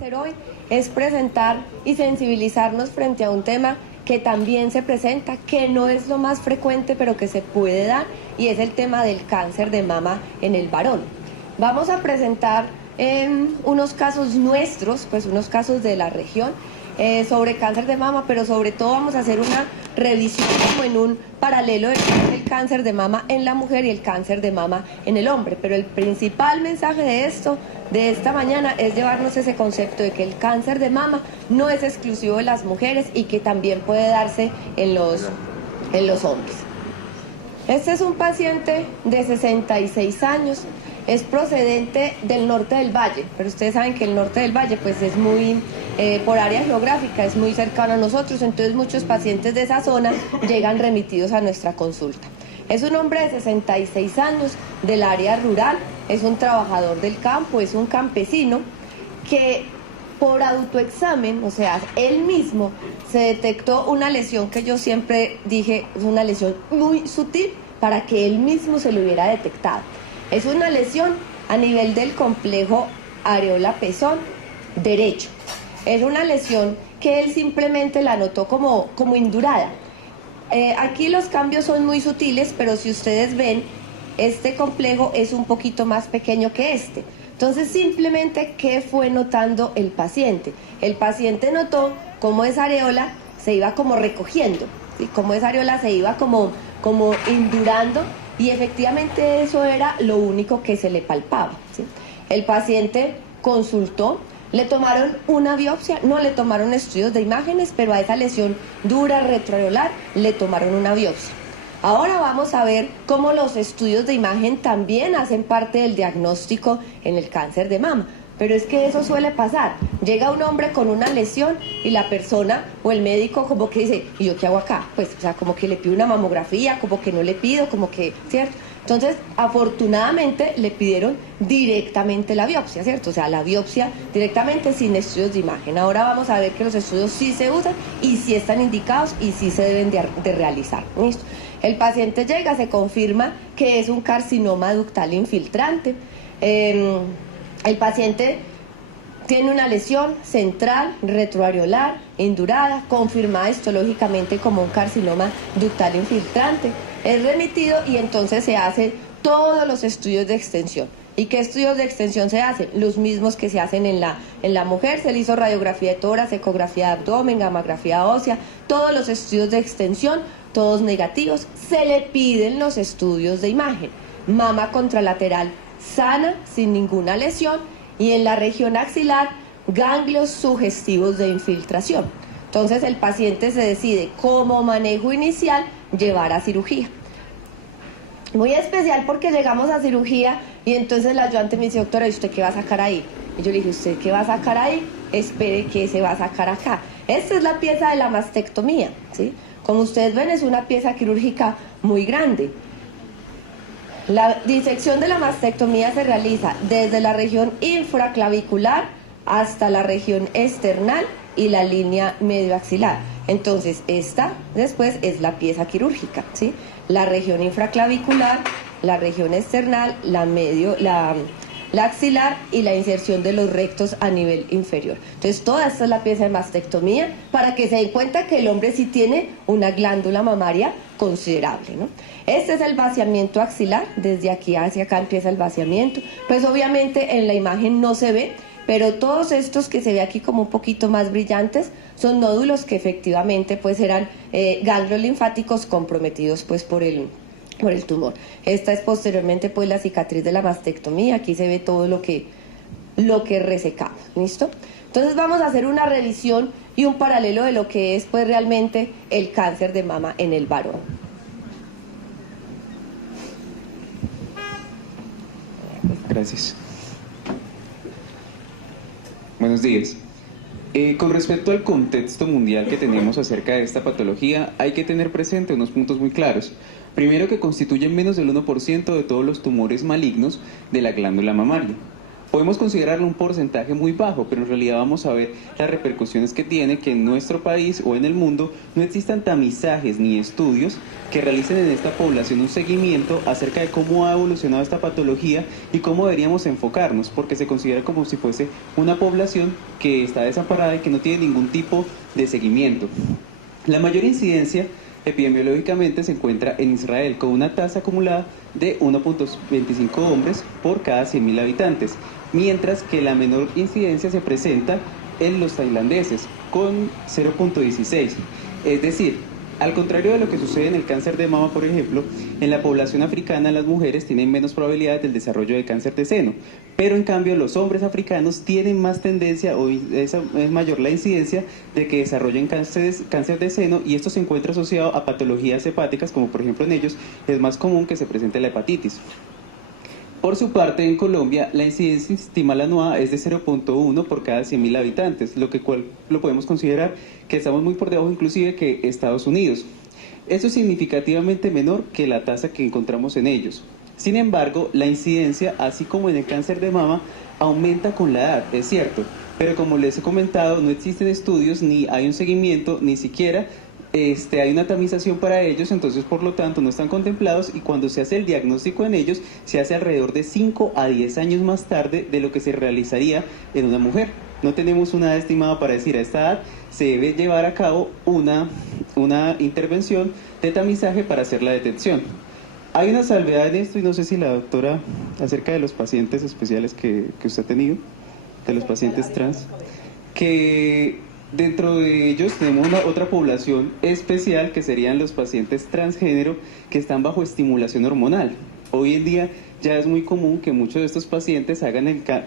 hacer hoy es presentar y sensibilizarnos frente a un tema que también se presenta, que no es lo más frecuente, pero que se puede dar, y es el tema del cáncer de mama en el varón. Vamos a presentar unos casos nuestros, pues unos casos de la región, sobre cáncer de mama, pero sobre todo vamos a hacer una revisión como en un paralelo del cáncer de mama en la mujer y el cáncer de mama en el hombre. Pero el principal mensaje de esto, de esta mañana, es llevarnos ese concepto de que el cáncer de mama no es exclusivo de las mujeres y que también puede darse en los hombres. Este es un paciente de 66 años, es procedente del norte del valle, pero ustedes saben que el norte del valle pues es muy, por área geográfica, es muy cercano a nosotros, entonces muchos pacientes de esa zona llegan remitidos a nuestra consulta. Es un hombre de 66 años del área rural, es un trabajador del campo, es un campesino que por autoexamen, o sea, él mismo se detectó una lesión que yo siempre dije es una lesión muy sutil para que él mismo se lo hubiera detectado. Es una lesión a nivel del complejo areola-pezón derecho. Es una lesión que él simplemente la notó como indurada. Aquí los cambios son muy sutiles, pero si ustedes ven, este complejo es un poquito más pequeño que este. Entonces, simplemente, ¿qué fue notando el paciente? El paciente notó cómo esa areola se iba como recogiendo, ¿sí? Cómo esa areola se iba como indurando, y efectivamente eso era lo único que se le palpaba, ¿sí? El paciente consultó, le tomaron una biopsia, no le tomaron estudios de imágenes, pero a esa lesión dura retroareolar le tomaron una biopsia. Ahora vamos a ver cómo los estudios de imagen también hacen parte del diagnóstico en el cáncer de mama. Pero es que eso suele pasar. Llega un hombre con una lesión y la persona o el médico como que dice, ¿y yo qué hago acá? Pues, o sea, como que le pido una mamografía, como que no le pido, como que, ¿cierto? Entonces, afortunadamente, le pidieron directamente la biopsia, ¿cierto? O sea, la biopsia directamente sin estudios de imagen. Ahora vamos a ver que los estudios sí se usan y sí están indicados y sí se deben de realizar. ¿Listo? El paciente llega, se confirma que es un carcinoma ductal infiltrante. El paciente tiene una lesión central, retroareolar, indurada, confirmada histológicamente como un carcinoma ductal infiltrante. Es remitido y entonces se hacen todos los estudios de extensión. ¿Y qué estudios de extensión se hacen? Los mismos que se hacen en la mujer. Se le hizo radiografía de tórax, ecografía de abdomen, gamografía ósea, todos los estudios de extensión, todos negativos. Se le piden los estudios de imagen. Mama contralateral sana, sin ninguna lesión, y en la región axilar, ganglios sugestivos de infiltración. Entonces el paciente se decide como manejo inicial llevar a cirugía. Muy especial porque llegamos a cirugía y entonces la ayudante me dice, doctora, ¿y usted qué va a sacar ahí? Y yo le dije, ¿usted qué va a sacar ahí? Espere, ¿qué se va a sacar acá? Esta es la pieza de la mastectomía, ¿sí? Como ustedes ven, es una pieza quirúrgica muy grande. La disección de la mastectomía se realiza desde la región infraclavicular hasta la región external y la línea medioaxilar. Entonces, esta después es la pieza quirúrgica, ¿sí? La región infraclavicular, la región external, la axilar y la inserción de los rectos a nivel inferior. Entonces, toda esta es la pieza de mastectomía para que se den cuenta que el hombre sí tiene una glándula mamaria considerable, ¿no? Este es el vaciamiento axilar, desde aquí hacia acá empieza el vaciamiento. Pues obviamente en la imagen no se ve, pero todos estos que se ve aquí como un poquito más brillantes son nódulos que efectivamente pues eran ganglios linfáticos comprometidos pues por el tumor. Esta es posteriormente pues la cicatriz de la mastectomía. Aquí se ve todo lo que resecamos, ¿listo? Entonces vamos a hacer una revisión y un paralelo de lo que es pues realmente el cáncer de mama en el varón. Gracias. Buenos días. Con respecto al contexto mundial que tenemos acerca de esta patología, hay que tener presente unos puntos muy claros. Primero, que constituyen menos del 1% de todos los tumores malignos de la glándula mamaria. Podemos considerarlo un porcentaje muy bajo, pero en realidad vamos a ver las repercusiones que tiene que en nuestro país o en el mundo no existan tamizajes ni estudios que realicen en esta población un seguimiento acerca de cómo ha evolucionado esta patología y cómo deberíamos enfocarnos, porque se considera como si fuese una población que está desamparada y que no tiene ningún tipo de seguimiento. La mayor incidencia epidemiológicamente se encuentra en Israel, con una tasa acumulada de 1.25 hombres por cada 100.000 habitantes, mientras que la menor incidencia se presenta en los tailandeses, con 0.16. Es decir, al contrario de lo que sucede en el cáncer de mama, por ejemplo, en la población africana las mujeres tienen menos probabilidades del desarrollo de cáncer de seno, pero en cambio los hombres africanos tienen más tendencia o es mayor la incidencia de que desarrollen cáncer de seno, y esto se encuentra asociado a patologías hepáticas, como por ejemplo en ellos es más común que se presente la hepatitis. Por su parte, en Colombia, la incidencia estimal anual es de 0.1 por cada 100.000 habitantes, cual lo podemos considerar que estamos muy por debajo inclusive que Estados Unidos. Esto es significativamente menor que la tasa que encontramos en ellos. Sin embargo, la incidencia, así como en el cáncer de mama, aumenta con la edad, es cierto, pero como les he comentado, no existen estudios, ni hay un seguimiento, ni siquiera hay una tamización para ellos, entonces por lo tanto no están contemplados, y cuando se hace el diagnóstico en ellos, se hace alrededor de 5 a 10 años más tarde de lo que se realizaría en una mujer. No tenemos una edad estimada para decir a esta edad se debe llevar a cabo una intervención de tamizaje para hacer la detección. Hay una salvedad en esto, y no sé si la doctora, acerca de los pacientes especiales que usted ha tenido, de los pacientes trans, que dentro de ellos tenemos otra población especial que serían los pacientes transgénero que están bajo estimulación hormonal. Hoy en día ya es muy común que muchos de estos pacientes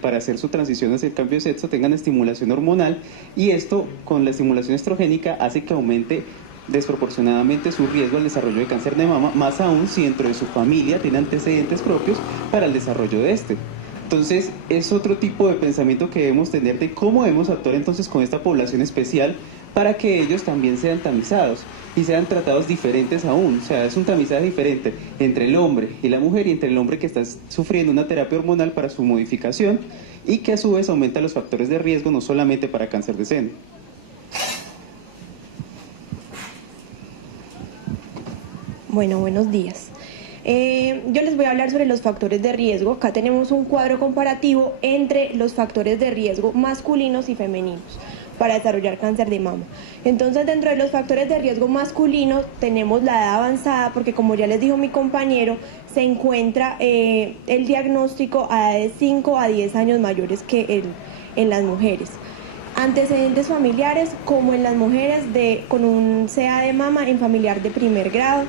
para hacer su transición hacia el cambio de sexo tengan estimulación hormonal, y esto con la estimulación estrogénica hace que aumente desproporcionadamente su riesgo al desarrollo de cáncer de mama, más aún si dentro de su familia tiene antecedentes propios para el desarrollo de este. Entonces, es otro tipo de pensamiento que debemos tener de cómo debemos actuar entonces con esta población especial para que ellos también sean tamizados y sean tratados diferentes aún. O sea, es un tamizaje diferente entre el hombre y la mujer, y entre el hombre que está sufriendo una terapia hormonal para su modificación y que a su vez aumenta los factores de riesgo no solamente para cáncer de seno. Bueno, buenos días. Yo les voy a hablar sobre los factores de riesgo. Acá tenemos un cuadro comparativo entre los factores de riesgo masculinos y femeninos para desarrollar cáncer de mama. Entonces, dentro de los factores de riesgo masculinos tenemos la edad avanzada, porque como ya les dijo mi compañero, se encuentra el diagnóstico a edades 5 a 10 años mayores que en las mujeres. Antecedentes familiares, como en las mujeres con un CA de mama en familiar de primer grado,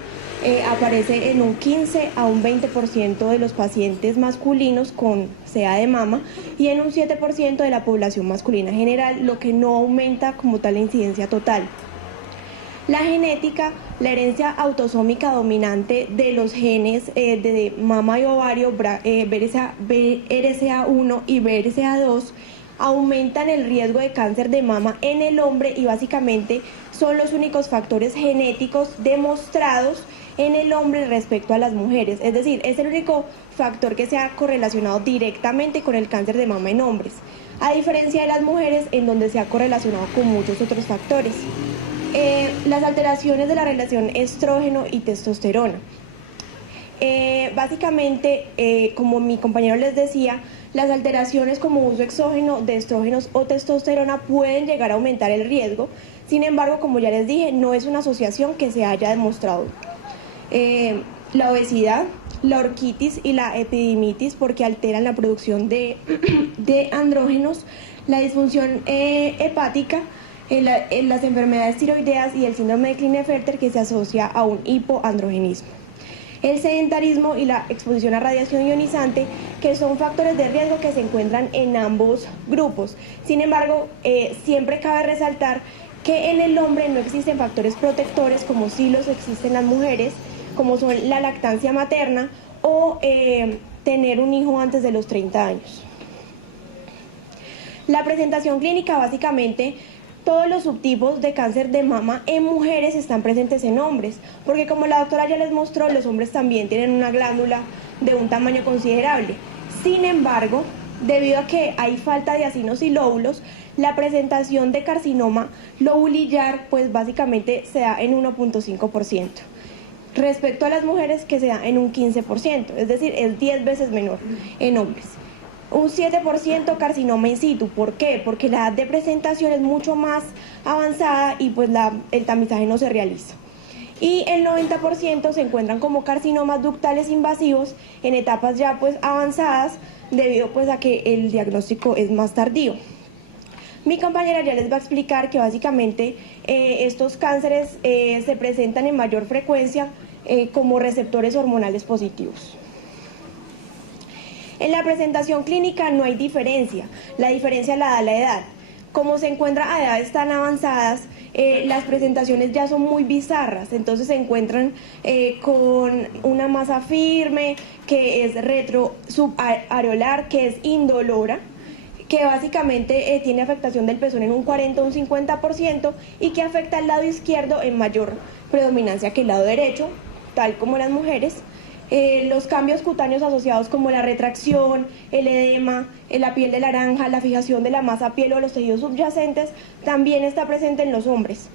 aparece en un 15 a un 20% de los pacientes masculinos con CA de mama y en un 7% de la población masculina general, lo que no aumenta como tal la incidencia total. La genética, la herencia autosómica dominante de los genes de mama y ovario, BRCA1 y BRCA2, aumentan el riesgo de cáncer de mama en el hombre, y básicamente son los únicos factores genéticos demostrados en el hombre respecto a las mujeres. Es decir, es el único factor que se ha correlacionado directamente con el cáncer de mama en hombres, a diferencia de las mujeres, en donde se ha correlacionado con muchos otros factores. Las alteraciones de la relación estrógeno y testosterona. Básicamente, como mi compañero les decía, las alteraciones como uso exógeno de estrógenos o testosterona pueden llegar a aumentar el riesgo. Sin embargo, como ya les dije, no es una asociación que se haya demostrado. La obesidad, la orquitis y la epididimitis, porque alteran la producción de andrógenos, la disfunción hepática, las enfermedades tiroideas y el síndrome de Klinefelter, que se asocia a un hipoandrogenismo. El sedentarismo y la exposición a radiación ionizante, que son factores de riesgo que se encuentran en ambos grupos. Sin embargo, siempre cabe resaltar que en el hombre no existen factores protectores como sí los existen en las mujeres, como son la lactancia materna o tener un hijo antes de los 30 años. La presentación clínica, básicamente, todos los subtipos de cáncer de mama en mujeres están presentes en hombres, porque como la doctora ya les mostró, los hombres también tienen una glándula de un tamaño considerable. Sin embargo, Debido a que hay falta de acinos y lóbulos, la presentación de carcinoma lobulillar pues básicamente se da en 1.5%, respecto a las mujeres que se da en un 15%, es decir, es 10 veces menor en hombres. Un 7% carcinoma in situ. ¿Por qué? Porque la edad de presentación es mucho más avanzada y pues el tamizaje no se realiza. Y el 90% se encuentran como carcinomas ductales invasivos en etapas ya pues avanzadas, debido pues a que el diagnóstico es más tardío. Mi compañera ya les va a explicar que básicamente estos cánceres se presentan en mayor frecuencia como receptores hormonales positivos. En la presentación clínica no hay diferencia, la diferencia la da la edad. Como se encuentra a edades tan avanzadas, las presentaciones ya son muy bizarras, entonces se encuentran con una masa firme, que es retrosub-areolar, que es indolora, que básicamente tiene afectación del pezón en un 40 o un 50% y que afecta al lado izquierdo en mayor predominancia que el lado derecho, tal como las mujeres. Los cambios cutáneos asociados como la retracción, el edema, la piel de naranja, la fijación de la masa piel o los tejidos subyacentes también está presente en los hombres.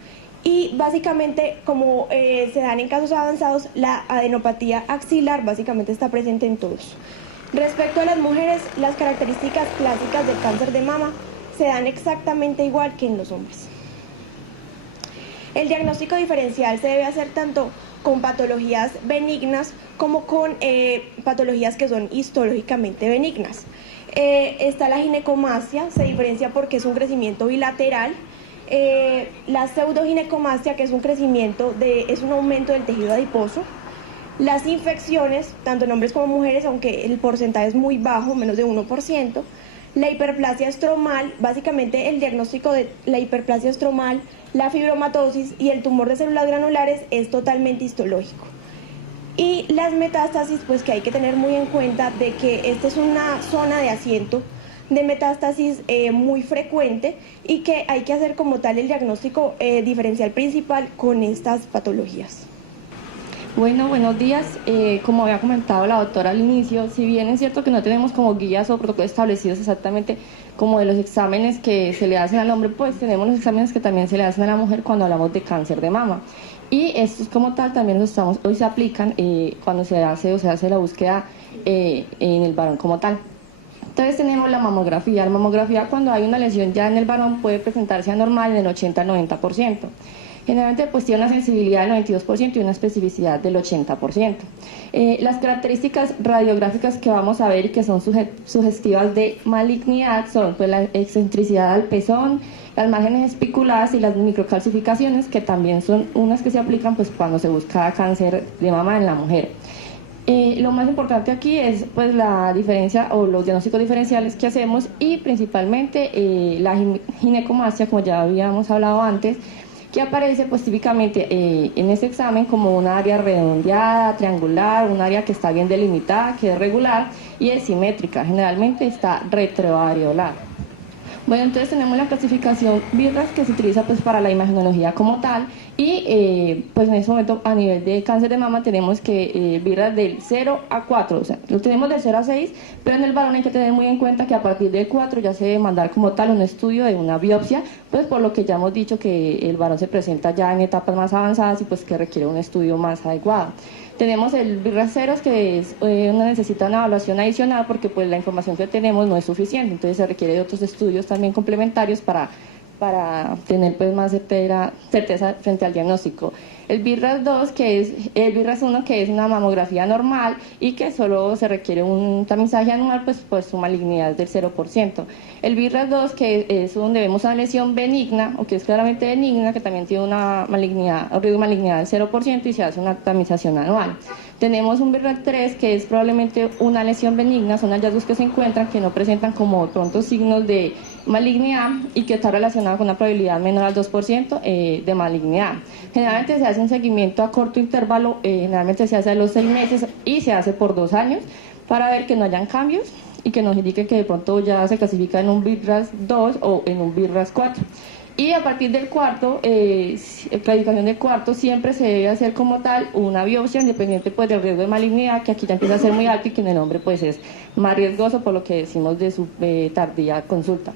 Y básicamente, como se dan en casos avanzados, la adenopatía axilar básicamente está presente en todos. Respecto a las mujeres, las características clásicas del cáncer de mama se dan exactamente igual que en los hombres. El diagnóstico diferencial se debe hacer tanto con patologías benignas como con patologías que son histológicamente benignas. Está la ginecomastia, se diferencia porque es un crecimiento bilateral. La pseudoginecomastia, que es es un aumento del tejido adiposo. Las infecciones, tanto en hombres como mujeres, aunque el porcentaje es muy bajo, menos de 1%. La hiperplasia estromal, básicamente el diagnóstico de la hiperplasia estromal, la fibromatosis y el tumor de células granulares es totalmente histológico. Y las metástasis, pues que hay que tener muy en cuenta de que esta es una zona de asiento de metástasis muy frecuente y que hay que hacer como tal el diagnóstico diferencial principal con estas patologías. Bueno, buenos días. Como había comentado la doctora al inicio, si bien es cierto que no tenemos como guías o protocolos establecidos exactamente como de los exámenes que se le hacen al hombre, pues tenemos los exámenes que también se le hacen a la mujer cuando hablamos de cáncer de mama. Y estos como tal también hoy se aplican cuando se hace la búsqueda en el varón como tal. Entonces tenemos la mamografía. La mamografía, cuando hay una lesión ya en el varón, puede presentarse anormal en el 80 al 90%. Generalmente pues tiene una sensibilidad del 92% y una especificidad del 80%. Las características radiográficas que vamos a ver y que son sugestivas de malignidad son pues la excentricidad al pezón, las márgenes espiculadas y las microcalcificaciones, que también son unas que se aplican pues cuando se busca cáncer de mama en la mujer. Lo más importante aquí es pues la diferencia o los diagnósticos diferenciales que hacemos y principalmente la ginecomastia, como ya habíamos hablado antes, que aparece pues típicamente en este examen como un área redondeada, triangular, un área que está bien delimitada, que es regular y es simétrica, generalmente está retroareolar. Bueno, entonces tenemos la clasificación BIRRAS, que se utiliza pues para la imagenología como tal, y pues en este momento a nivel de cáncer de mama tenemos que BIRRAS del 0 a 4, o sea, lo tenemos del 0 a 6, pero en el varón hay que tener muy en cuenta que a partir del 4 ya se debe mandar como tal un estudio de una biopsia, pues por lo que ya hemos dicho que el varón se presenta ya en etapas más avanzadas y pues que requiere un estudio más adecuado. Tenemos el BIRRAS 0, que necesita una evaluación adicional porque pues la información que tenemos no es suficiente, entonces se requiere de otros estudios también complementarios para tener pues más certeza frente al diagnóstico. El BIRRAS 2, que es el BIRRAS 1, que es una mamografía normal y que solo se requiere un tamizaje anual, pues su malignidad es del 0%. El BIRRAS 2, que es donde vemos una lesión benigna, o que es claramente benigna, que también tiene una malignidad, un riesgo de malignidad del 0% y se hace una tamización anual. Tenemos un BIRRAS 3, que es probablemente una lesión benigna, son hallazgos que se encuentran que no presentan como pronto signos de malignidad y que está relacionado con una probabilidad menor al 2% de malignidad. Generalmente se hace un seguimiento a corto intervalo, generalmente se hace a los 6 meses y se hace por 2 años para ver que no hayan cambios y que nos indique que de pronto ya se clasifica en un BIRRAS 2 o en un BIRRAS 4. Y a partir del cuarto, clasificación del cuarto, siempre se debe hacer como tal una biopsia, independiente pues del riesgo de malignidad, que aquí ya empieza a ser muy alto y que en el hombre pues es más riesgoso por lo que decimos de su tardía consulta.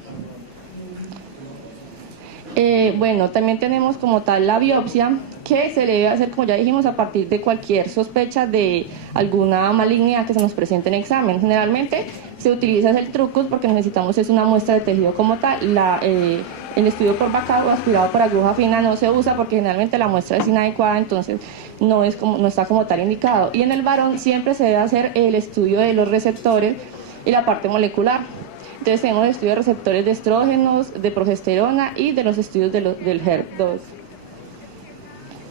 Bueno, también tenemos como tal la biopsia, que se debe hacer, como ya dijimos, a partir de cualquier sospecha de alguna malignidad que se nos presente en examen. Generalmente se utiliza el trucus porque necesitamos es una muestra de tejido como tal. El estudio por bacado aspirado por aguja fina no se usa porque generalmente la muestra es inadecuada, entonces no está como tal indicado. Y en el varón siempre se debe hacer el estudio de los receptores y la parte molecular. Entonces tenemos estudios de receptores de estrógenos, de progesterona y de los estudios del HER2.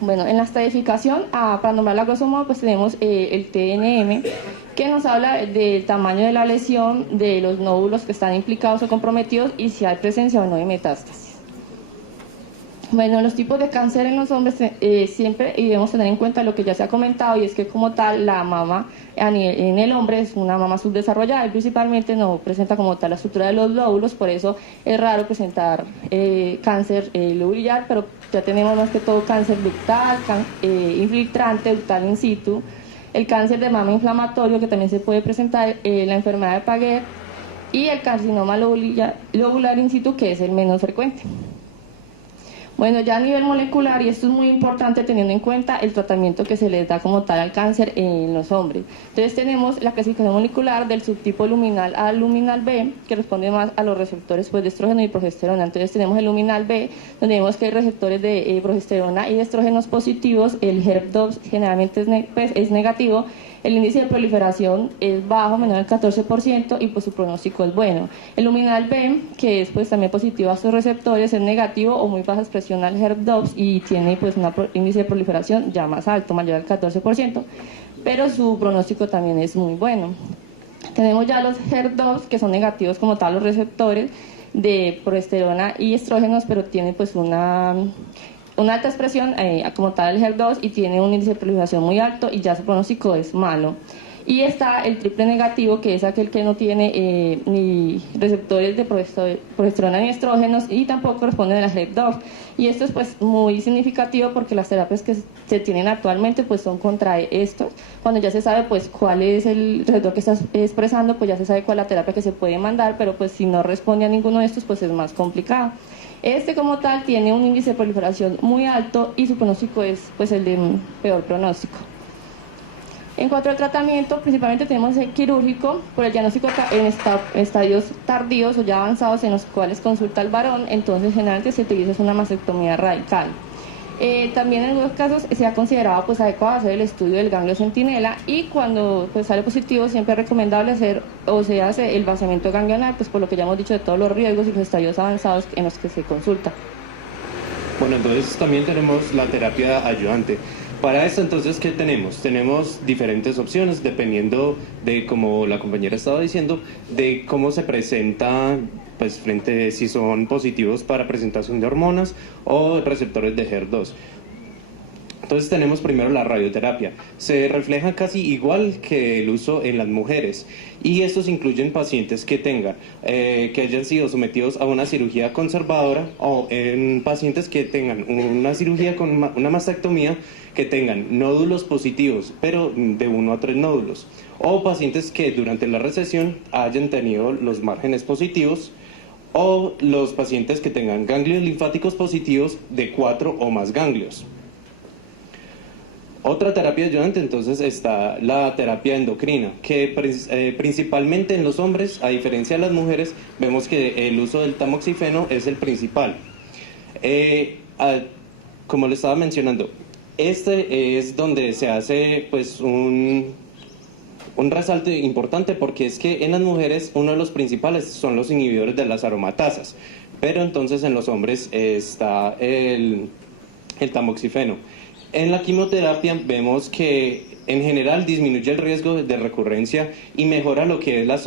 Bueno, en la estratificación, para nombrarla a grosso modo, pues tenemos el TNM, que nos habla del tamaño de la lesión, de los nódulos que están implicados o comprometidos y si hay presencia o no de metástasis. Bueno, los tipos de cáncer en los hombres siempre debemos tener en cuenta lo que ya se ha comentado, y es que como tal la mama en el hombre es una mama subdesarrollada y principalmente no presenta como tal la estructura de los lóbulos, por eso es raro presentar cáncer lobular, pero ya tenemos más que todo cáncer ductal, infiltrante, ductal in situ, el cáncer de mama inflamatorio que también se puede presentar, la enfermedad de Paget y el carcinoma lobular in situ, que es el menos frecuente. Bueno, ya a nivel molecular, y esto es muy importante teniendo en cuenta el tratamiento que se les da como tal al cáncer en los hombres. Entonces tenemos la clasificación molecular del subtipo luminal A al luminal B, que responde más a los receptores pues, de estrógeno y progesterona. Entonces tenemos el luminal B, donde vemos que hay receptores de progesterona y de estrógenos positivos, el HER2 generalmente es negativo, el índice de proliferación es bajo, menor al 14%, y pues su pronóstico es bueno. El luminal B, que es pues también positivo a sus receptores, es negativo o muy baja expresión al HER2 y tiene pues un índice de proliferación ya más alto, mayor al 14%, pero su pronóstico también es muy bueno. Tenemos ya los HER2, que son negativos como tal los receptores de progesterona y estrógenos, pero tiene pues una alta expresión como tal el HER2 y tiene un índice de proliferación muy alto y ya su pronóstico es malo. Y está el triple negativo, que es aquel que no tiene ni receptores de progesterona ni estrógenos y tampoco responde a la HER2. Y esto es pues muy significativo porque las terapias que se tienen actualmente pues son contra estos. Cuando ya se sabe pues cuál es el receptor que está expresando, pues ya se sabe cuál es la terapia que se puede mandar, pero pues si no responde a ninguno de estos pues es más complicado. Este como tal tiene un índice de proliferación muy alto y su pronóstico es pues el de peor pronóstico. En cuanto al tratamiento, principalmente tenemos el quirúrgico por el diagnóstico en estadios tardíos o ya avanzados en los cuales consulta el varón, entonces generalmente se utiliza una mastectomía radical. También en algunos casos se ha considerado pues adecuado hacer el estudio del ganglio centinela y cuando pues sale positivo siempre es recomendable hacer o se hace el vaciamiento ganglionar, pues por lo que ya hemos dicho de todos los riesgos y los estadios avanzados en los que se consulta. Bueno, entonces también tenemos la terapia ayudante. Para esto entonces, ¿qué tenemos? Tenemos diferentes opciones dependiendo de, como la compañera estaba diciendo, de cómo se presenta pues frente si son positivos para presentación de hormonas o receptores de HER2. Entonces tenemos primero la radioterapia. Se refleja casi igual que el uso en las mujeres y estos incluyen pacientes que tengan, que hayan sido sometidos a una cirugía conservadora o en pacientes que tengan una cirugía con una mastectomía, que tengan nódulos positivos, pero de 1 a 3 nódulos, o pacientes que durante la recesión hayan tenido los márgenes positivos, o los pacientes que tengan ganglios linfáticos positivos de 4 o más ganglios. Otra terapia ayudante entonces está la terapia endocrina, que principalmente en los hombres, a diferencia de las mujeres, vemos que el uso del tamoxifeno es el principal. Como le estaba mencionando, este es donde se hace pues un resalte importante, porque es que en las mujeres uno de los principales son los inhibidores de las aromatasas, pero entonces en los hombres está el tamoxifeno. En la quimioterapia vemos que en general disminuye el riesgo de recurrencia y mejora lo que es la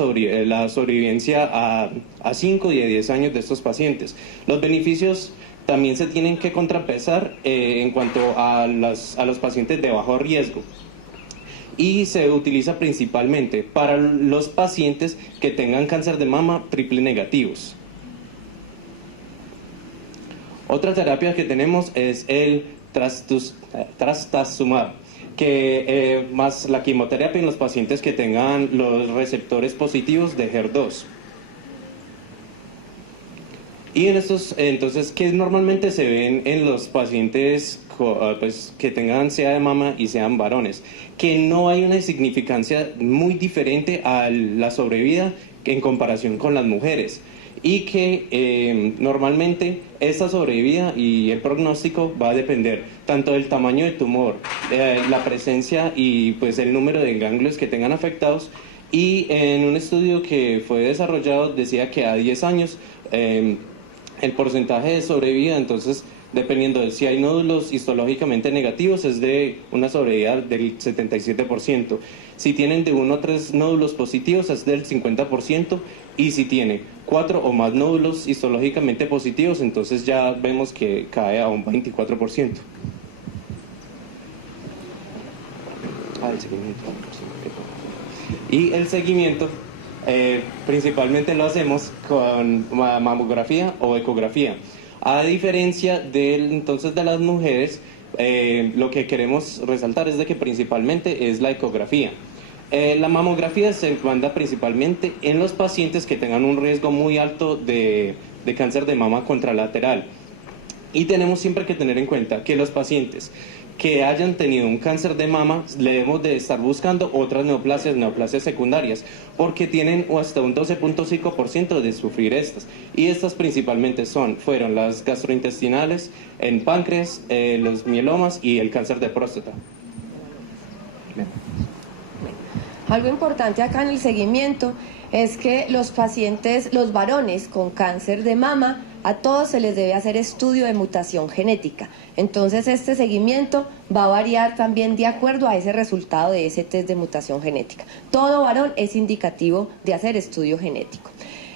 sobrevivencia a 5 y a 10 años de estos pacientes. Los beneficios también se tienen que contrapesar en cuanto a los pacientes de bajo riesgo. Y se utiliza principalmente para los pacientes que tengan cáncer de mama triple negativos. Otra terapia que tenemos es el trastuzumab, que más la quimioterapia en los pacientes que tengan los receptores positivos de HER2. Y en estos, entonces, ¿qué normalmente se ven en los pacientes pues, que tengan ansiedad de mama y sean varones? Que no hay una significancia muy diferente a la sobrevida en comparación con las mujeres. Y que normalmente esta sobrevida y el pronóstico va a depender tanto del tamaño del tumor, la presencia y pues el número de ganglios que tengan afectados. Y en un estudio que fue desarrollado decía que a 10 años el porcentaje de sobrevida, entonces dependiendo de si hay nódulos histológicamente negativos, es de una sobrevida del 77%. Si tienen de 1 a 3 nódulos positivos, es del 50%. Y si tiene 4 o más nódulos histológicamente positivos, entonces ya vemos que cae a un 24%. Y el seguimiento principalmente lo hacemos con mamografía o ecografía. A diferencia entonces de las mujeres, lo que queremos resaltar es de que principalmente es la ecografía. La mamografía se manda principalmente en los pacientes que tengan un riesgo muy alto de cáncer de mama contralateral. Y tenemos siempre que tener en cuenta que los pacientes que hayan tenido un cáncer de mama debemos de estar buscando otras neoplasias secundarias, porque tienen hasta un 12.5% de sufrir estas. Y estas principalmente fueron las gastrointestinales, en páncreas, los mielomas y el cáncer de próstata. Bien. Algo importante acá en el seguimiento es que los pacientes, los varones con cáncer de mama, a todos se les debe hacer estudio de mutación genética. Entonces este seguimiento va a variar también de acuerdo a ese resultado de ese test de mutación genética. Todo varón es indicativo de hacer estudio genético.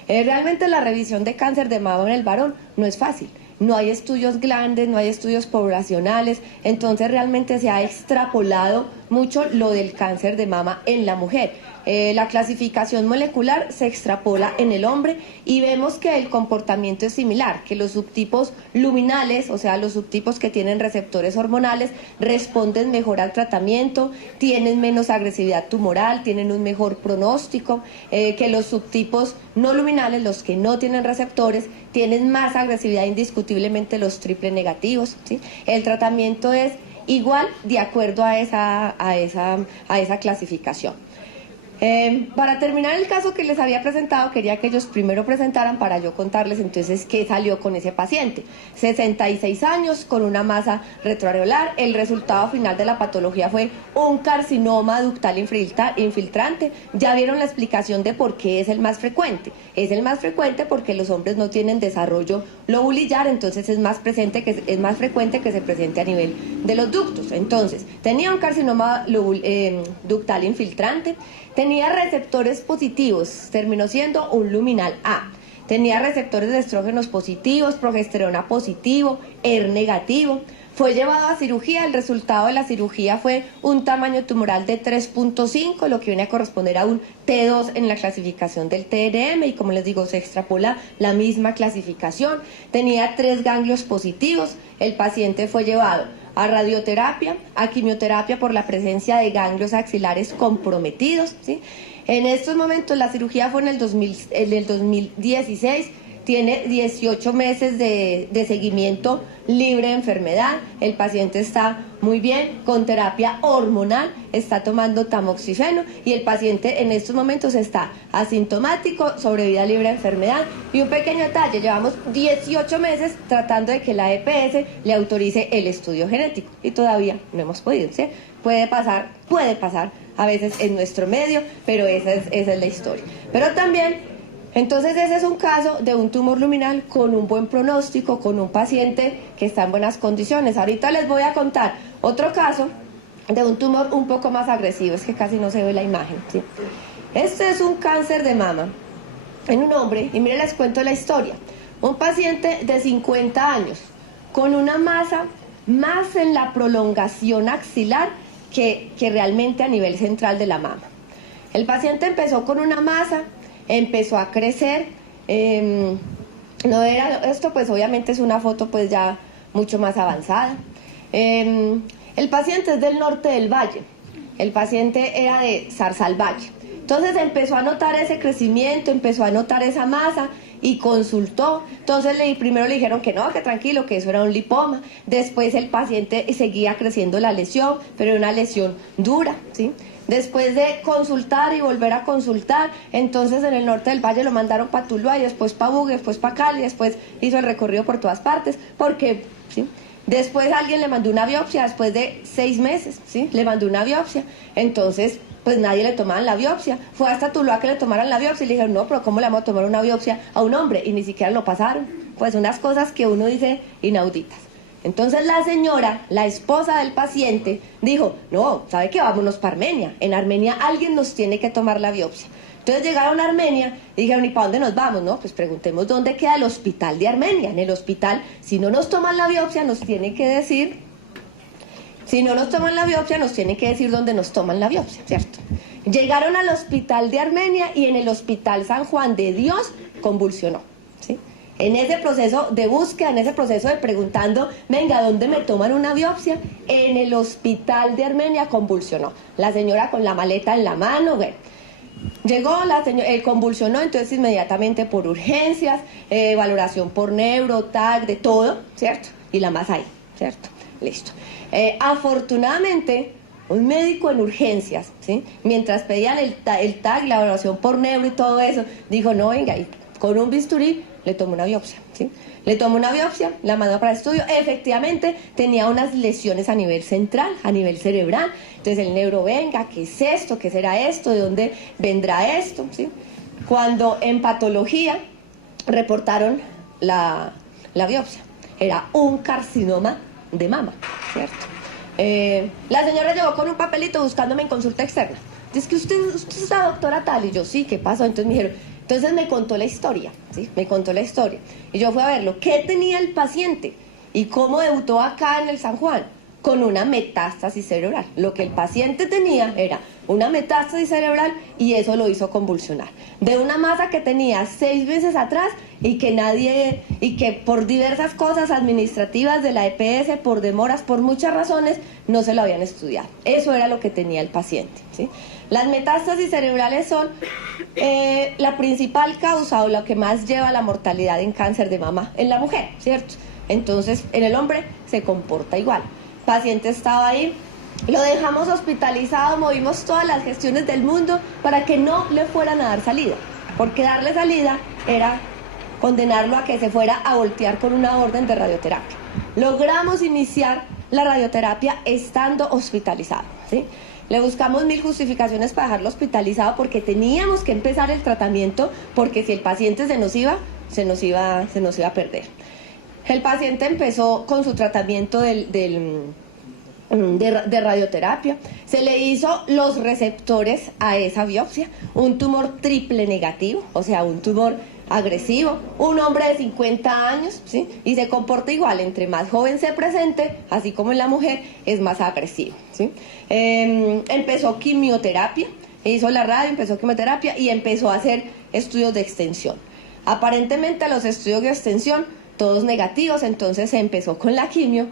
Realmente la revisión de cáncer de mama en el varón no es fácil. No hay estudios grandes, no hay estudios poblacionales, entonces realmente se ha extrapolado mucho lo del cáncer de mama en la mujer. La clasificación molecular se extrapola en el hombre y vemos que el comportamiento es similar, que los subtipos luminales, o sea, los subtipos que tienen receptores hormonales, responden mejor al tratamiento, tienen menos agresividad tumoral, tienen un mejor pronóstico, que los subtipos no luminales, los que no tienen receptores, tienen más agresividad, indiscutiblemente los triple negativos, ¿sí? El tratamiento es igual de acuerdo a esa clasificación. Para terminar el caso que les había presentado, quería que ellos primero presentaran para yo contarles entonces qué salió con ese paciente. 66 años, con una masa retroareolar. El resultado final de la patología fue un carcinoma ductal infiltrante. Ya vieron la explicación de por qué es el más frecuente. Es el más frecuente porque los hombres no tienen desarrollo lobulillar, entonces es más frecuente que se presente a nivel de los ductos. Entonces, tenía un carcinoma ductal infiltrante. Tenía receptores positivos, terminó siendo un luminal A. Tenía receptores de estrógenos positivos, progesterona positivo, ER negativo. Fue llevado a cirugía, el resultado de la cirugía fue un tamaño tumoral de 3.5, lo que viene a corresponder a un T2 en la clasificación del TNM, y como les digo, se extrapola la misma clasificación. Tenía 3 ganglios positivos, el paciente fue llevado a radioterapia, a quimioterapia por la presencia de ganglios axilares comprometidos, ¿sí? En estos momentos la cirugía fue en el 2016, tiene 18 meses de seguimiento libre de enfermedad, el paciente está muy bien, con terapia hormonal, está tomando tamoxifeno y el paciente en estos momentos está asintomático, sobrevida libre de enfermedad. Y un pequeño detalle, llevamos 18 meses tratando de que la EPS le autorice el estudio genético y todavía no hemos podido, ¿sí? Puede pasar a veces en nuestro medio, pero esa es la historia. Pero también, entonces ese es un caso de un tumor luminal con un buen pronóstico, con un paciente que está en buenas condiciones. Ahorita les voy a contar otro caso de un tumor un poco más agresivo, es que casi no se ve la imagen, ¿sí? Este es un cáncer de mama en un hombre, y miren, les cuento la historia. Un paciente de 50 años con una masa más en la prolongación axilar que realmente a nivel central de la mama. El paciente empezó con una masa, empezó a crecer, no era esto, pues obviamente es una foto pues ya mucho más avanzada. El paciente es del norte del valle, el paciente era de Zarzalvalle. Entonces empezó a notar ese crecimiento, empezó a notar esa masa y consultó. Entonces primero le dijeron que no, que tranquilo, que eso era un lipoma. Después el paciente seguía creciendo la lesión, pero era una lesión dura, ¿sí? Después de consultar y volver a consultar, entonces en el norte del valle lo mandaron para Tuluá, y después para Buga, después para Cali, después hizo el recorrido por todas partes, porque, ¿sí? Después alguien le mandó una biopsia, después de 6 meses, ¿sí? Le mandó una biopsia, entonces pues nadie le tomaban la biopsia. Fue hasta Tuluá que le tomaran la biopsia y le dijeron, no, pero ¿cómo le vamos a tomar una biopsia a un hombre? Y ni siquiera lo pasaron. Pues unas cosas que uno dice inauditas. Entonces la señora, la esposa del paciente, dijo, no, ¿sabe qué? Vámonos para Armenia. En Armenia alguien nos tiene que tomar la biopsia. Entonces llegaron a Armenia y dijeron, ¿y para dónde nos vamos? No, pues preguntemos dónde queda el hospital de Armenia. En el hospital, si no nos toman la biopsia, nos tienen que decir... Si no nos toman la biopsia, nos tienen que decir dónde nos toman la biopsia, ¿cierto? Llegaron al hospital de Armenia y en el hospital San Juan de Dios convulsionó, ¿sí? En ese proceso de búsqueda, en ese proceso de preguntando, venga, ¿dónde me toman una biopsia? En el hospital de Armenia convulsionó. La señora con la maleta en la mano, bueno. Llegó, la señora, convulsionó, entonces inmediatamente por urgencias, valoración por neuro, TAC, de todo, ¿cierto? Y la más ahí, ¿cierto? Listo. Afortunadamente, un médico en urgencias, ¿sí? Mientras pedían el TAC, la evaluación por neuro y todo eso, dijo, no, venga, y con un bisturí le tomó una biopsia, ¿sí? Le tomó una biopsia, la mandó para estudio, efectivamente tenía unas lesiones a nivel central, a nivel cerebral. Entonces el neuro, venga, ¿qué es esto? ¿Qué será esto? ¿De dónde vendrá esto? ¿Sí? Cuando en patología reportaron la biopsia, era un carcinoma de mama, ¿cierto? La señora llegó con un papelito buscándome en consulta externa. Es que usted es la doctora tal, y yo, sí, ¿qué pasó? Entonces me dijeron, entonces me contó la historia, ¿sí? Me contó la historia. Y yo fui a verlo, ¿qué tenía el paciente? ¿Y cómo debutó acá en el San Juan? Con una metástasis cerebral. Lo que el paciente tenía era una metástasis cerebral y eso lo hizo convulsionar. De una masa que tenía 6 meses atrás y que por diversas cosas administrativas de la EPS, por demoras, por muchas razones, no se lo habían estudiado. Eso era lo que tenía el paciente, ¿sí? Las metástasis cerebrales son la principal causa o lo que más lleva a la mortalidad en cáncer de mama en la mujer, ¿cierto? Entonces, en el hombre se comporta igual. El paciente estaba ahí, lo dejamos hospitalizado, movimos todas las gestiones del mundo para que no le fueran a dar salida, porque darle salida era condenarlo a que se fuera a voltear con una orden de radioterapia. Logramos iniciar la radioterapia estando hospitalizado, ¿sí? Le buscamos 1000 justificaciones para dejarlo hospitalizado porque teníamos que empezar el tratamiento, porque si el paciente se nos iba a perder. El paciente empezó con su tratamiento de radioterapia. Se le hizo los receptores a esa biopsia, un tumor triple negativo, o sea, un tumor agresivo, un hombre de 50 años, ¿sí? Y se comporta igual, entre más joven se presente, así como en la mujer, es más agresivo, ¿sí? Empezó quimioterapia, hizo la radio, empezó quimioterapia y empezó a hacer estudios de extensión. Aparentemente los estudios de extensión, todos negativos, entonces se empezó con la quimio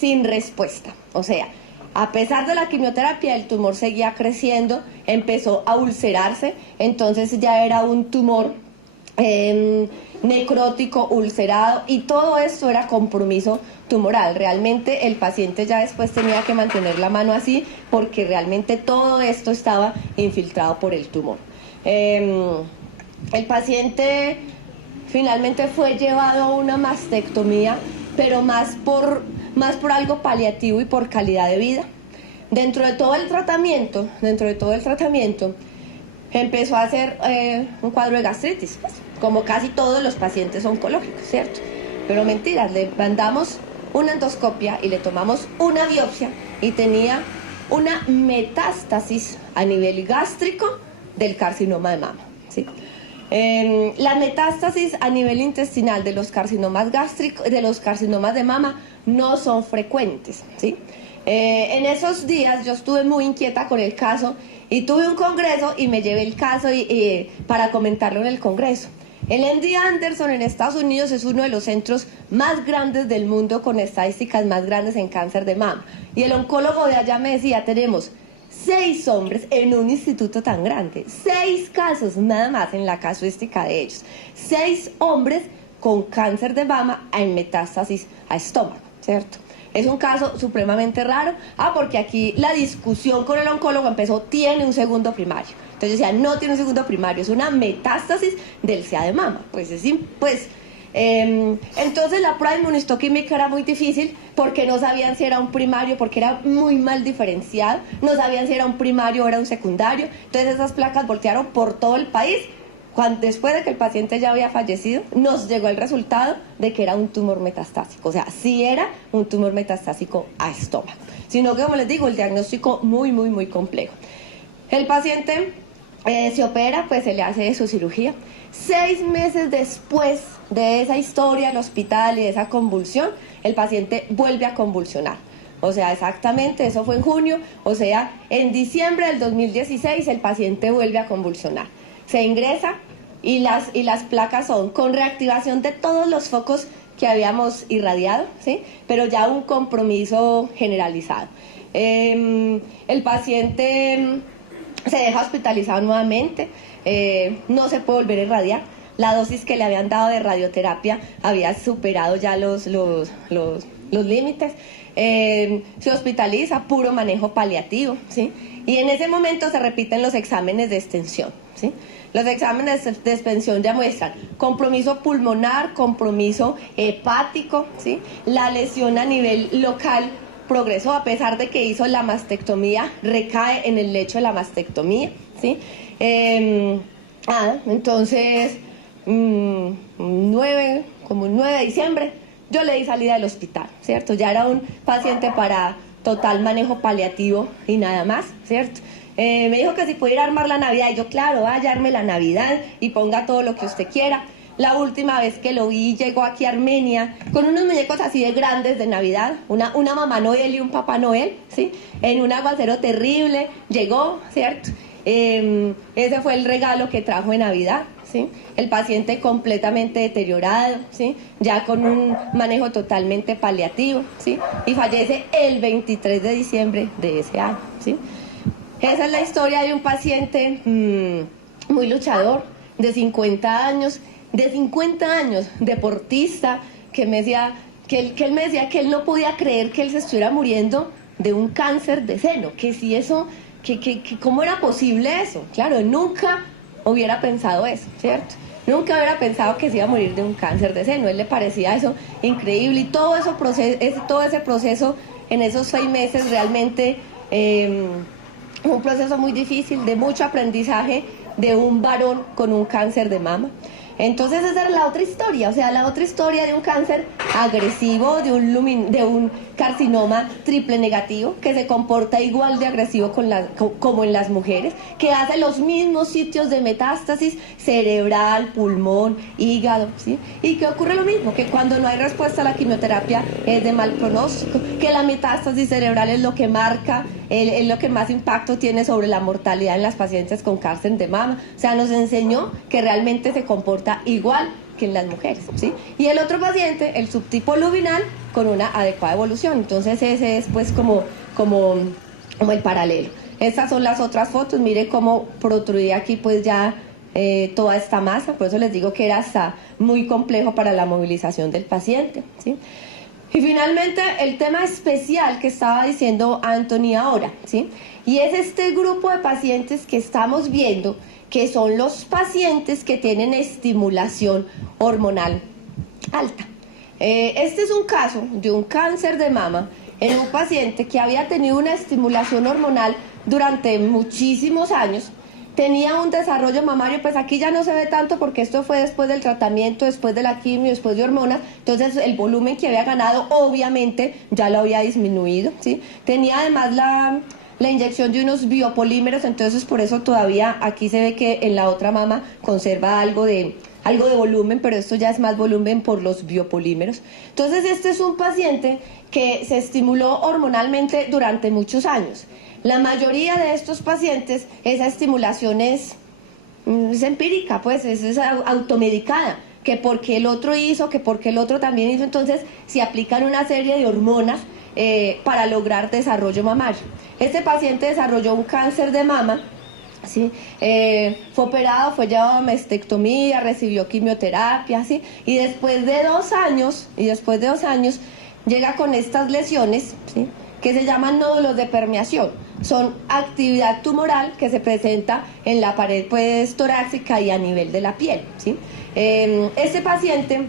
sin respuesta. O sea, a pesar de la quimioterapia, el tumor seguía creciendo, empezó a ulcerarse, entonces ya era un tumor necrótico, ulcerado, y todo esto era compromiso tumoral. Realmente el paciente ya después tenía que mantener la mano así porque realmente todo esto estaba infiltrado por el tumor. El paciente finalmente fue llevado a una mastectomía, pero más por algo paliativo y por calidad de vida. Dentro de todo el tratamiento, empezó a hacer un cuadro de gastritis, pues, como casi todos los pacientes oncológicos, ¿cierto? Pero mentiras, le mandamos una endoscopia y le tomamos una biopsia y tenía una metástasis a nivel gástrico del carcinoma de mama, ¿sí? La metástasis a nivel intestinal de los carcinomas gástricos, de los carcinomas de mama, no son frecuentes, ¿sí? En esos días yo estuve muy inquieta con el caso y tuve un congreso y me llevé el caso para comentarlo en el congreso. El MD Anderson en Estados Unidos es uno de los centros más grandes del mundo con estadísticas más grandes en cáncer de mama. Y el oncólogo de allá me decía, tenemos 6 hombres en un instituto tan grande, 6 casos nada más en la casuística de ellos, 6 hombres con cáncer de mama en metástasis a estómago, ¿cierto? Es un caso supremamente raro, porque aquí la discusión con el oncólogo empezó, tiene un segundo primario. Entonces decía, no tiene un segundo primario, es una metástasis del CA de mama. Entonces la prueba inmunistoquímica era muy difícil porque no sabían si era un primario, porque era muy mal diferenciado, no sabían si era un primario o era un secundario. Entonces esas placas voltearon por todo el país. Después de que el paciente ya había fallecido, nos llegó el resultado de que era un tumor metastásico. O sea, sí era un tumor metastásico a estómago. Sino que, como les digo, el diagnóstico muy, muy, muy complejo. El paciente se opera, pues se le hace su cirugía. 6 meses después de esa historia en el hospital y de esa convulsión, el paciente vuelve a convulsionar. O sea, exactamente, eso fue en junio. O sea, en diciembre del 2016 el paciente vuelve a convulsionar. Se ingresa y las placas son con reactivación de todos los focos que habíamos irradiado, ¿sí? Pero ya un compromiso generalizado. El paciente se deja hospitalizado nuevamente, no se puede volver a irradiar. La dosis que le habían dado de radioterapia había superado ya los límites. Se hospitaliza, puro manejo paliativo, ¿sí? Y en ese momento se repiten los exámenes de extensión, ¿sí? Los exámenes de extensión ya muestran compromiso pulmonar, compromiso hepático, ¿sí? La lesión a nivel local progresó, a pesar de que hizo la mastectomía, recae en el lecho de la mastectomía, ¿sí? Entonces, 9 de diciembre, yo le di salida del hospital, ¿cierto? Ya era un paciente para total manejo paliativo y nada más, ¿cierto? Me dijo que si pudiera armar la Navidad, y yo, claro, vaya, arme la Navidad y ponga todo lo que usted quiera. La última vez que lo vi, llegó aquí a Armenia con unos muñecos así de grandes de Navidad, una Mamá Noel y un Papá Noel, ¿sí? En un aguacero terrible, llegó, ¿cierto? Ese fue el regalo que trajo de Navidad, ¿sí? El paciente completamente deteriorado, ¿sí? Ya con un manejo totalmente paliativo, ¿sí? Y fallece el 23 de diciembre de ese año, ¿sí? Esa es la historia de un paciente muy luchador, de 50 años, deportista, que me decía, él me decía que él no podía creer que él se estuviera muriendo de un cáncer de seno, que si eso, ¿cómo era posible eso? Claro, nunca hubiera pensado eso, ¿cierto? Nunca hubiera pensado que se iba a morir de un cáncer de seno. A él le parecía eso increíble y todo ese proceso en esos 6 meses realmente un proceso muy difícil, de mucho aprendizaje de un varón con un cáncer de mama. Entonces esa era la otra historia, o sea, la otra historia de un cáncer agresivo, de un carcinoma triple negativo, que se comporta igual de agresivo como en las mujeres, que hace los mismos sitios de metástasis cerebral, pulmón, hígado, ¿sí? Y que ocurre lo mismo, que cuando no hay respuesta a la quimioterapia es de mal pronóstico, que la metástasis cerebral es lo que marca, es lo que más impacto tiene sobre la mortalidad en las pacientes con cáncer de mama. O sea, nos enseñó que realmente se comporta igual que en las mujeres, ¿sí? Y el otro paciente, el subtipo luminal, con una adecuada evolución. Entonces ese es pues como el paralelo. Estas son las otras fotos. Mire cómo protruía aquí pues ya toda esta masa. Por eso les digo que era hasta muy complejo para la movilización del paciente, ¿sí? Y finalmente el tema especial que estaba diciendo Anthony ahora, ¿sí? Y es este grupo de pacientes que estamos viendo, que son los pacientes que tienen estimulación hormonal alta. Este es un caso de un cáncer de mama en un paciente que había tenido una estimulación hormonal durante muchísimos años, tenía un desarrollo mamario, pues aquí ya no se ve tanto porque esto fue después del tratamiento, después de la quimio, después de hormonas, entonces el volumen que había ganado obviamente ya lo había disminuido, ¿sí? Tenía además la inyección de unos biopolímeros, entonces por eso todavía aquí se ve que en la otra mama conserva algo de volumen, pero esto ya es más volumen por los biopolímeros. Entonces este es un paciente que se estimuló hormonalmente durante muchos años. La mayoría de estos pacientes, esa estimulación es es empírica, pues es automedicada, que porque el otro hizo, que porque el otro también hizo, entonces se aplican una serie de hormonas para lograr desarrollo mamario. Este paciente desarrolló un cáncer de mama, ¿sí? Fue operado, fue llevado a mastectomía, recibió quimioterapia, ¿sí? Y después de 2 años, llega con estas lesiones, ¿sí? Que se llaman nódulos de permeación. Son actividad tumoral que se presenta en la pared, pues, torácica y a nivel de la piel, ¿sí? Este paciente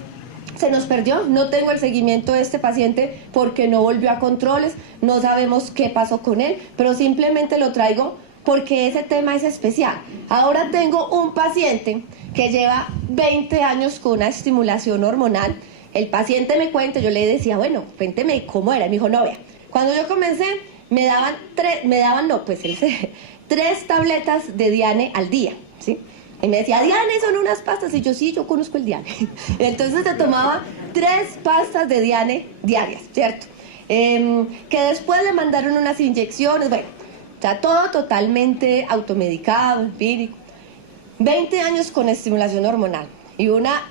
se nos perdió, no tengo el seguimiento de este paciente porque no volvió a controles, no sabemos qué pasó con él, pero simplemente lo traigo porque ese tema es especial. Ahora tengo un paciente que lleva 20 años con una estimulación hormonal. El paciente me cuenta, yo le decía, bueno, cuénteme cómo era. Me dijo, no, vea, cuando yo comencé me daban 3 tabletas de Diane al día, ¿sí? Y me decía, Diane, son unas pastas. Y yo, sí, yo conozco el Diane. Entonces se tomaba 3 pastas de Diane diarias, ¿cierto? Que después le mandaron unas inyecciones, bueno, o sea, todo totalmente automedicado, empírico. 20 años con estimulación hormonal. Y una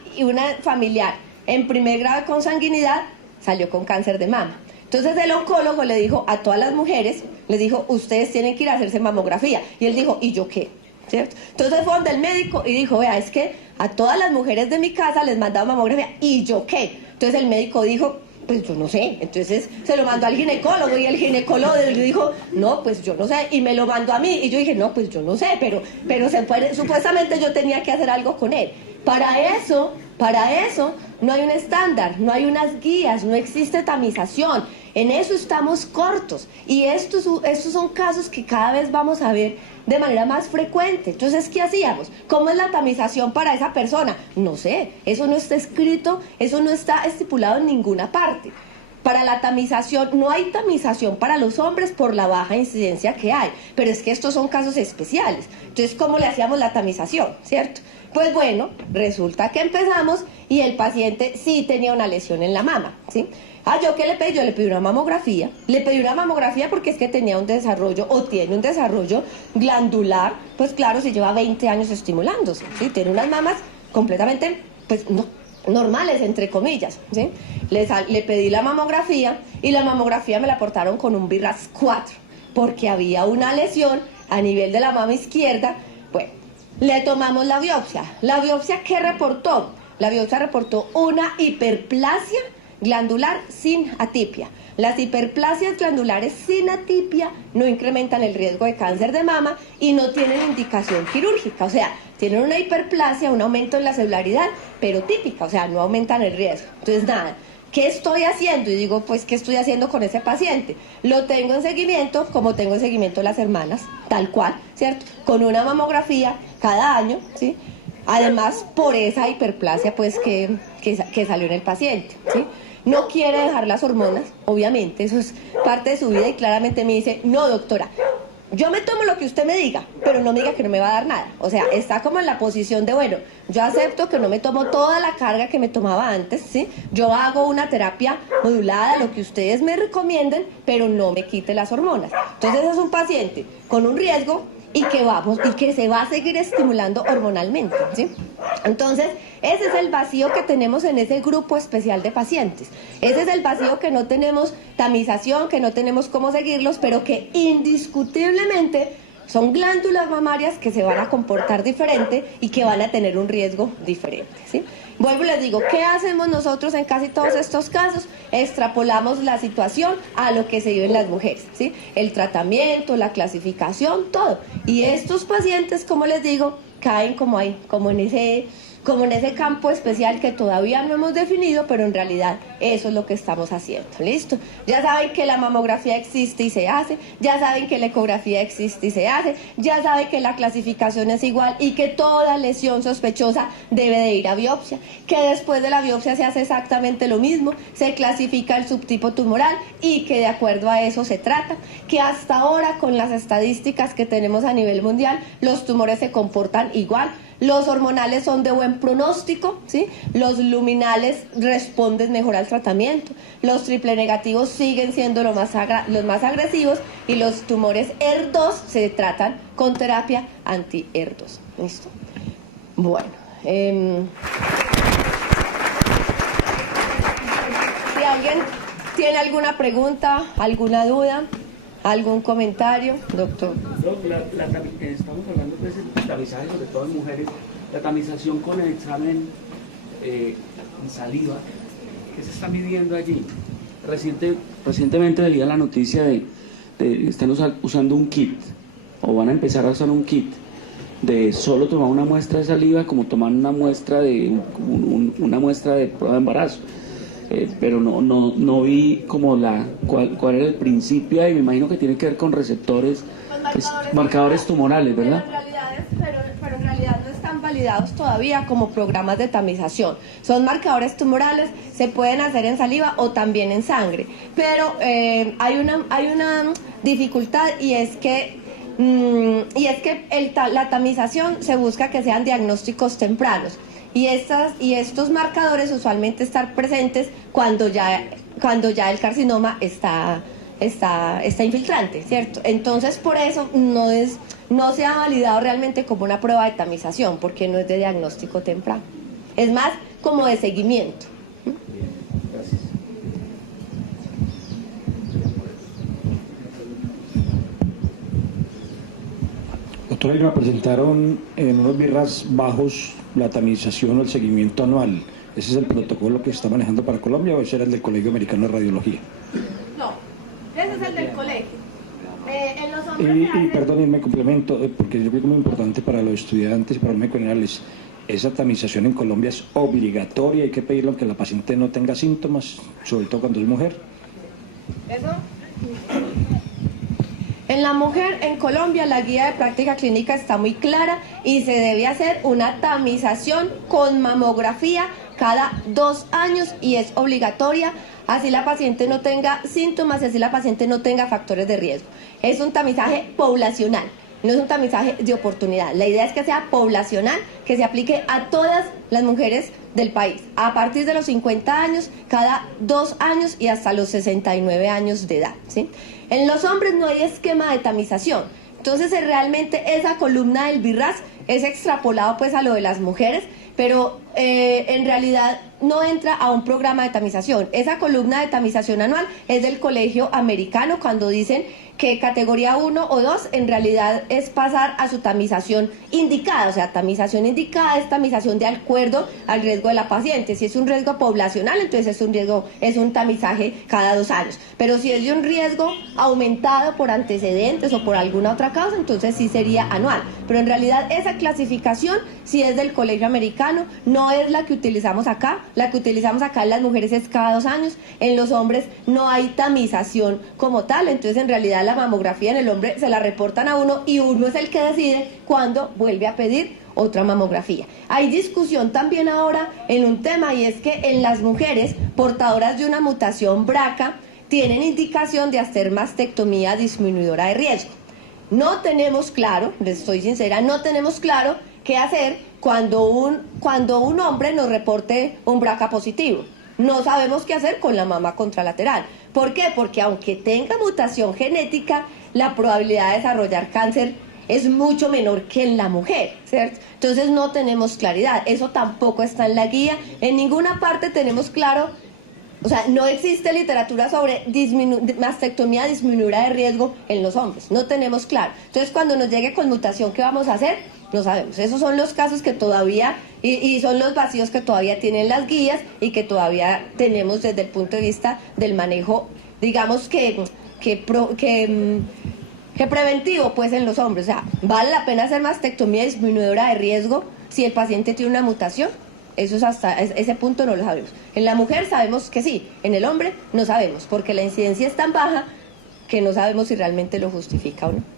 familiar en primer grado de consanguinidad salió con cáncer de mama. Entonces el oncólogo le dijo a todas las mujeres, les dijo, ustedes tienen que ir a hacerse mamografía. Y él dijo, ¿y yo qué? ¿Cierto? Entonces fue donde el médico y dijo, vea, es que a todas las mujeres de mi casa les mandaba mamografía. ¿Y yo qué? Entonces el médico dijo, pues yo no sé. Entonces se lo mandó al ginecólogo y el ginecólogo le dijo, no, pues yo no sé. Y me lo mandó a mí y yo dije, no, pues yo no sé, pero supuestamente yo tenía que hacer algo con él. Para eso no hay un estándar, no hay unas guías, no existe tamización. En eso estamos cortos y estos son casos que cada vez vamos a ver de manera más frecuente. Entonces, ¿qué hacíamos? ¿Cómo es la tamización para esa persona? No sé, eso no está escrito, eso no está estipulado en ninguna parte. Para la tamización, no hay tamización para los hombres por la baja incidencia que hay, pero es que estos son casos especiales. Entonces, ¿cómo le hacíamos la tamización? ¿Cierto? Pues bueno, resulta que empezamos y el paciente sí tenía una lesión en la mama, ¿sí? ¿Yo qué le pedí? Yo le pedí una mamografía. Le pedí una mamografía porque es que tenía un desarrollo, o tiene un desarrollo glandular, pues claro, se lleva 20 años estimulándose, ¿sí? Tiene unas mamas completamente, pues, no, normales, entre comillas, ¿sí? Le pedí la mamografía y la mamografía me la aportaron con un BRAF 4, porque había una lesión a nivel de la mama izquierda. Bueno, le tomamos la biopsia. ¿La biopsia qué reportó? La biopsia reportó una hiperplasia glandular sin atipia. Las hiperplasias glandulares sin atipia no incrementan el riesgo de cáncer de mama y no tienen indicación quirúrgica, o sea, tienen una hiperplasia, un aumento en la celularidad, pero típica, o sea, no aumentan el riesgo. Entonces, nada, ¿qué estoy haciendo? Y digo, pues, ¿qué estoy haciendo con ese paciente? Lo tengo en seguimiento, como tengo en seguimiento las hermanas, tal cual, ¿cierto? Con una mamografía cada año, ¿sí? Además, por esa hiperplasia, pues, que salió en el paciente, ¿sí? No quiere dejar las hormonas, obviamente, eso es parte de su vida y claramente me dice, no, doctora, yo me tomo lo que usted me diga, pero no me diga que no me va a dar nada. O sea, está como en la posición de, bueno, yo acepto que no me tomo toda la carga que me tomaba antes, ¿sí? Yo hago una terapia modulada, lo que ustedes me recomienden, pero no me quite las hormonas. Entonces es un paciente con un riesgo y que se va a seguir estimulando hormonalmente, ¿sí? Entonces, ese es el vacío que tenemos en ese grupo especial de pacientes. Ese es el vacío que no tenemos tamización, que no tenemos cómo seguirlos, pero que indiscutiblemente son glándulas mamarias que se van a comportar diferente y que van a tener un riesgo diferente, ¿sí? Vuelvo y les digo, ¿qué hacemos nosotros en casi todos estos casos? Extrapolamos la situación a lo que se vive en las mujeres, ¿sí? El tratamiento, la clasificación, todo. Y estos pacientes, como les digo, caen como en ese campo especial que todavía no hemos definido, pero en realidad eso es lo que estamos haciendo. ¿Listo? Ya saben que la mamografía existe y se hace, ya saben que la ecografía existe y se hace, ya saben que la clasificación es igual y que toda lesión sospechosa debe de ir a biopsia, que después de la biopsia se hace exactamente lo mismo, se clasifica el subtipo tumoral y que de acuerdo a eso se trata, que hasta ahora con las estadísticas que tenemos a nivel mundial, los tumores se comportan igual. Los hormonales son de buen pronóstico, ¿sí? Los luminales responden mejor al tratamiento, los triple negativos siguen siendo los más agresivos y los tumores HER2 se tratan con terapia anti-HER2. ¿Listo? Bueno, si alguien tiene alguna pregunta, alguna duda, algún comentario, doctor. Estamos hablando pues de tamizaje, sobre todo en mujeres, la tamización con el examen en saliva, ¿qué se está midiendo allí? Recientemente veía la noticia de están usando un kit, o van a empezar a usar un kit, de solo tomar una muestra de saliva como tomar una muestra de una muestra de prueba de embarazo. Pero no vi como cuál era el principio, y me imagino que tiene que ver con receptores, marcadores tumorales, ¿verdad? Pero en realidad no están validados todavía como programas de tamización. Son marcadores tumorales, se pueden hacer en saliva o también en sangre, pero hay una dificultad, y es que la tamización se busca que sean diagnósticos tempranos. Y estos marcadores usualmente están presentes cuando ya el carcinoma está infiltrante, ¿cierto? Entonces, por eso no se ha validado realmente como una prueba de tamización, porque no es de diagnóstico temprano. Es más como de seguimiento. Gracias. Doctora, me presentaron en unos BI-RAS bajos la tamización o el seguimiento anual. ¿Ese es el protocolo que se está manejando para Colombia o ese era el del Colegio Americano de Radiología? No, ese es el del colegio. En los hombres y perdón, y me complemento, porque yo creo que es muy importante para los estudiantes y para los médicos generales. Esa tamización en Colombia es obligatoria, hay que pedirlo aunque la paciente no tenga síntomas, sobre todo cuando es mujer. ¿Eso? En la mujer, en Colombia, la guía de práctica clínica está muy clara y se debe hacer una tamización con mamografía cada 2 años, y es obligatoria, así la paciente no tenga síntomas y así la paciente no tenga factores de riesgo. Es un tamizaje poblacional, no es un tamizaje de oportunidad. La idea es que sea poblacional, que se aplique a todas las mujeres del país, a partir de los 50 años, cada 2 años y hasta los 69 años de edad, ¿sí? En los hombres no hay esquema de tamización, entonces realmente esa columna del BI-RAS es extrapolado pues a lo de las mujeres, pero en realidad no entra a un programa de tamización. Esa columna de tamización anual es del Colegio Americano, cuando dicen que categoría 1 o 2 en realidad es pasar a su tamización indicada. O sea, tamización indicada es tamización de acuerdo al riesgo de la paciente. Si es un riesgo poblacional, entonces es un tamizaje cada 2 años. Pero si es de un riesgo aumentado por antecedentes o por alguna otra causa, entonces sí sería anual. Pero en realidad esa clasificación sí es del Colegio Americano, no es la que utilizamos acá. La que utilizamos acá en las mujeres es cada 2 años. En los hombres no hay tamización como tal, entonces en realidad la mamografía en el hombre se la reportan a uno y uno es el que decide cuándo vuelve a pedir otra mamografía. Hay discusión también ahora en un tema, y es que en las mujeres portadoras de una mutación BRCA tienen indicación de hacer mastectomía disminuidora de riesgo. No tenemos claro, les estoy sincera, no tenemos claro qué hacer cuando un hombre nos reporte un BRCA positivo. No sabemos qué hacer con la mama contralateral. ¿Por qué? Porque aunque tenga mutación genética, la probabilidad de desarrollar cáncer es mucho menor que en la mujer, ¿cierto? Entonces no tenemos claridad. Eso tampoco está en la guía. En ninguna parte tenemos claro, o sea, no existe literatura sobre mastectomía disminuida de riesgo en los hombres. No tenemos claro. Entonces cuando nos llegue con mutación, ¿qué vamos a hacer? No sabemos. Esos son los casos que todavía, y son los vacíos que todavía tienen las guías y que todavía tenemos desde el punto de vista del manejo, digamos que preventivo pues en los hombres. O sea, ¿vale la pena hacer mastectomía disminuidora de riesgo si el paciente tiene una mutación? Eso es hasta ese punto no lo sabemos. En la mujer sabemos que sí, en el hombre no sabemos, porque la incidencia es tan baja que no sabemos si realmente lo justifica o no.